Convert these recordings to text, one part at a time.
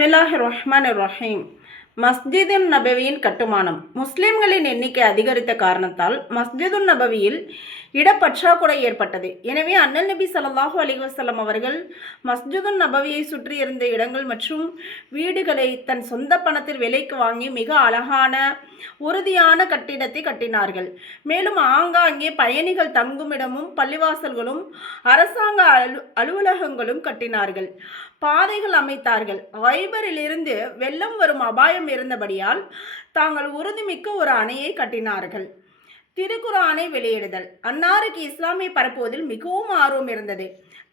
பிஸ்மில்லாஹிர் ரஹ்மானிர் ரஹீம். மஸ்ஜிதுன் நபவியின் கட்டுமானம். முஸ்லிம்களின் எண்ணிக்கை அதிகரித்த காரணத்தால் மஸ்ஜிதுன் நபவியில் இடப்பற்றாக்குறை ஏற்பட்டது. எனவே அண்ணல் நபி ஸல்லல்லாஹு அலைஹி வஸல்லம் அவர்கள் மஸ்ஜிதுன் நபவியை சுற்றி இருந்த இடங்கள் மற்றும் வீடுகளை தன் சொந்த பணத்தில் விலைக்கு வாங்கி மிக அழகான உறுதியான கட்டிடத்தை கட்டினார்கள். மேலும் ஆங்காங்கே பயணிகள் தங்குமிடமும் பள்ளிவாசல்களும் அரசாங்க அலுவலகங்களும் கட்டினார்கள். பாதைகள் அமைத்தார்கள். ஐபரிலிருந்து வெள்ளம் வரும் அபாயம் இருந்தபடியால் தாங்கள் உறுதிமிக்க ஒரு அணையை கட்டினார்கள். திருக்குரானை வெளியிடுதல். அன்னாருக்கு இஸ்லாமிய பரப்புவதில் மிகவும் ஆர்வம் இருந்தது.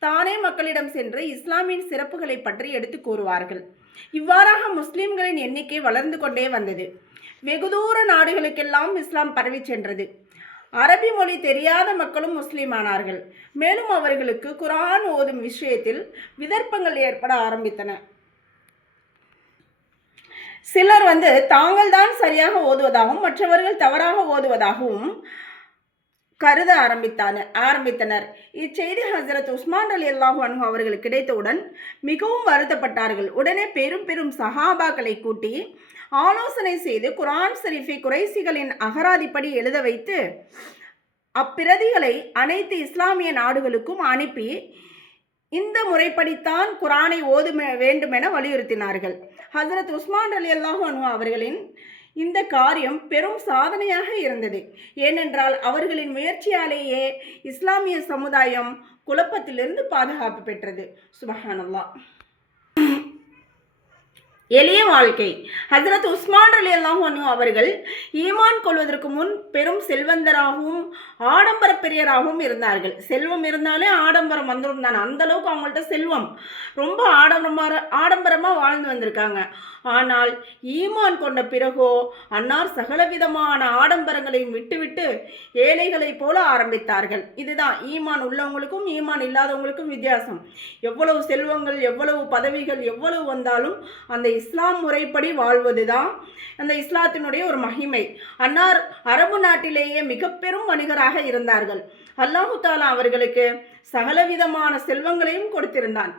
தானே மக்களிடம் சென்று இஸ்லாமின் சிறப்புகளை பற்றி எடுத்து கூறுவார்கள். இவ்வாறாக முஸ்லிம்களின் எண்ணிக்கை வளர்ந்து கொண்டே வந்தது. வெகு தூர நாடுகளுக்கெல்லாம் இஸ்லாம் பரவி சென்றது. அரபி மொழி தெரியாத மக்களும் முஸ்லீமானார்கள். மேலும் அவர்களுக்கு குர்ஆன் ஓதும் விஷயத்தில் விதர்ப்பங்கள் ஏற்பட ஆரம்பித்தன. சிலர் தாங்கள் தான் சரியாக ஓதுவதாகவும் மற்றவர்கள் தவறாக ஓதுவதாகவும் கருத ஆரம்பித்தனர். இச்செய்தி ஹசரத் உஸ்மான் ரலியல்லாஹு அன்ஹு அவர்களுக்கு கிடைத்தவுடன் மிகவும் வருத்தப்பட்டார்கள். உடனே பெரும் சஹாபாக்களை கூட்டி ஆலோசனை செய்து குர்ஆன் ஷரீஃபை குறைசிகளின் அகராதிப்படி எழுத வைத்து அப்பிரதிகளை அனைத்து இஸ்லாமிய நாடுகளுக்கும் அனுப்பி இந்த முறைப்படித்தான் குர்ஆனை ஓத வேண்டுமென வலியுறுத்தினார்கள். ஹசரத் உஸ்மான் ரலியல்லாஹு அன்ஹு அவர்களின் இந்த காரியம் பெரும் சாதனையாக இருந்தது. ஏனென்றால் அவர்களின் முயற்சியாலேயே இஸ்லாமிய சமுதாயம் குழப்பத்திலிருந்து பாதுகாப்பு பெற்றது. சுப்ஹானல்லாஹ். எளிய வாழ்க்கை. ஹசரத் உஸ்மான் ரலியல்லாஹு அன்ஹு அவர்கள் ஈமான் கொள்வதற்கு முன் பெரும் செல்வந்தராகவும் ஆடம்பர பிரியராகவும் இருந்தார்கள். செல்வம் இருந்தாலே ஆடம்பரம் வந்துடும் தானே, அந்த அளவுக்கு அவங்கள்ட்ட செல்வம் ரொம்ப ஆடம்பரமாக வாழ்ந்து வந்திருக்காங்க. ஆனால் ஈமான் கொண்ட பிறகோ அன்னார் சகலவிதமான ஆடம்பரங்களையும் விட்டுவிட்டு ஏழைகளை போல ஆரம்பித்தார்கள். இதுதான் ஈமான் உள்ளவங்களுக்கும் ஈமான் இல்லாதவங்களுக்கும் வித்தியாசம். எவ்வளவு செல்வங்கள், எவ்வளவு பதவிகள், எவ்வளவு வந்தாலும் அந்த இஸ்லாம் முறைப்படி வாழ்வதுதான் அந்த இஸ்லாத்தினுடைய ஒரு மகிமை. அன்னார் அரபு நாட்டிலேயே மிக பெரும் வணிகராக இருந்தார்கள். அல்லாஹு தாலா அவர்களுக்கு சகலவிதமான செல்வங்களையும் கொடுத்திருந்தான்.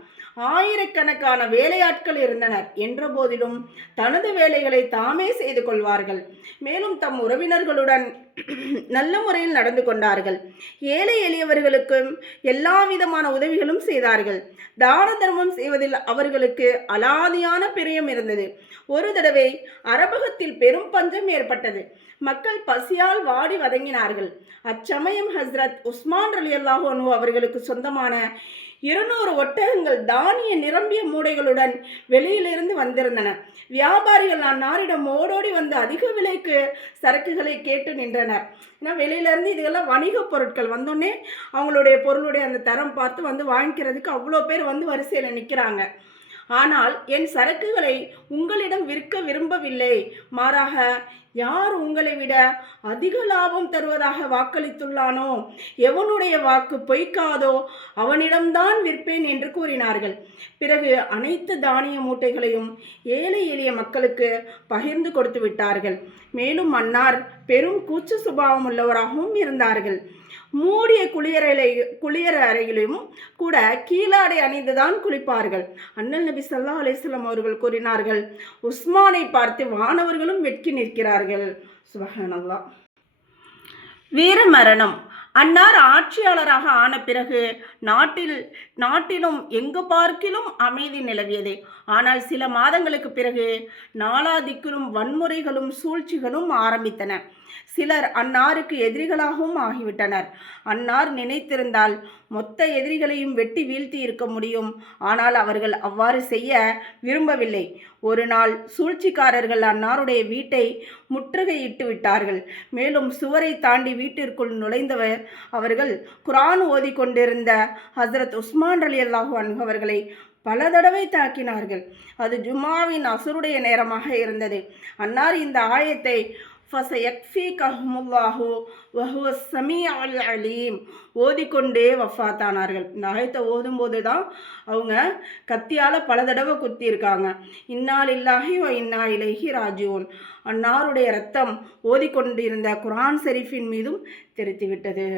ஆயிரக்கணக்கான வேலையாட்கள் இருந்தனர். என்ற போதிலும் தனது வேலைகளை தாமே செய்து கொள்வார்கள். மேலும் தம் உறவினர்களுடன் நல்ல முறையில் நடந்து கொண்டார்கள். ஏழை எளியவர்களுக்கும் எல்லா விதமான உதவிகளும் செய்தார்கள். தான தர்மம் செய்வதில் அவர்களுக்கு அலாதியான பிரியம் இருந்தது. ஒரு தடவை அரபகத்தில் பெரும் பஞ்சம் ஏற்பட்டது. மக்கள் பசியால் வாடி வதங்கினார்கள். அச்சமயம் ஹஸ்ரத் உஸ்மான் ரலியல்லாஹு அன்ஹு அவர்களுக்கு சொந்தமான 200 ஒட்டகங்கள் தானிய நிரம்பிய மூடைகளுடன் வெளியிலிருந்து வந்திருந்தன. வியாபாரிகள் அந்நாரிடம் ஓடோடி வந்து அதிக விலைக்கு சரக்குகளை கேட்டு நின்றனர். ஏன்னா வெளியிலேருந்து இதெல்லாம் வணிக பொருட்கள் வந்தோடனே அவங்களுடைய பொருளுடைய அந்த தரம் பார்த்து வாங்கிக்கிறதுக்கு அவ்வளோ பேர் வரிசையில் நிற்கிறாங்க. ஆனால் என் சரக்குகளை உங்களிடம் விற்க விரும்பவில்லை, மாறாக யார் உங்களை விட அதிக லாபம் தருவதாக வாக்களித்துள்ளானோ, எவனுடைய வாக்கு பொய்க்காதோ அவனிடம்தான் விற்பேன் என்று கூறினார்கள். பிறகு அனைத்து தானிய மூட்டைகளையும் ஏழை எளிய மக்களுக்கு பகிர்ந்து கொடுத்து விட்டார்கள். மேலும் அன்னார் பெரும் கூச்ச சுபாவம் உள்ளவராகவும் இருந்தார்கள். மூடிய குளியற அறையிலும் கூட கீழாடை அணிந்துதான் குளிப்பார்கள். அண்ணல் நபி ஸல்லல்லாஹு அலைஹி வஸல்லம் அவர்கள் கூறினார்கள், உஸ்மானை பார்த்து வானவர்களும் வெட்கி நிற்கிறார்கள். சுப்ஹானல்லாஹ். வீர மரணம். அன்னார் ஆட்சியாளராக ஆன பிறகு நாட்டிலும் எங்கு பார்க்கிலும் அமைதி நிலவியது. ஆனால் சில மாதங்களுக்கு பிறகு நாலாதிக்கிலும் வன்முறைகளும் சூழ்ச்சிகளும் ஆரம்பித்தன. சிலர் அன்னாருக்கு எதிரிகளாகவும் ஆகிவிட்டனர். அன்னார் நினைத்திருந்தால் மொத்த எதிரிகளையும் வெட்டி வீழ்த்தி இருக்க முடியும். ஆனால் அவர்கள் அவ்வாறு செய்ய விரும்பவில்லை. ஒரு நாள் சூழ்ச்சிக்காரர்கள் அன்னாருடைய வீட்டை முற்றுகையிட்டு விட்டார்கள். மேலும் சுவரை தாண்டி வீட்டிற்குள் நுழைந்தவர் அவர்கள் குர்ஆன் ஓதிக்கொண்டிருந்த ஹசரத் உஸ்மான் ரலியல்லாஹு அன்ஹு அவர்களை பல தடவை தாக்கினார்கள். அது ஜும்மாவின் அசருடைய நேரமாக இருந்தது. அன்னார் இந்த ஆயத்தை ஃபஸயக்ஃபீகஹுமுல்லாஹு வஹுவ ஸமீஉல் அலீம் ஓதிக்கொண்டே வஃபாத்தானார்கள். இந்த ஆயத்தை ஓதும்போது தான் அவங்க கத்தியால் பல தடவை குத்தியிருக்காங்க. இன்னா லில்லாஹி வ இன்னா இலைஹி ராஜிஊன். அன்னாருடைய இரத்தம் ஓதிக்கொண்டிருந்த குர்ஆன் ஷரீஃபின் மீதும் தெரித்துவிட்டது.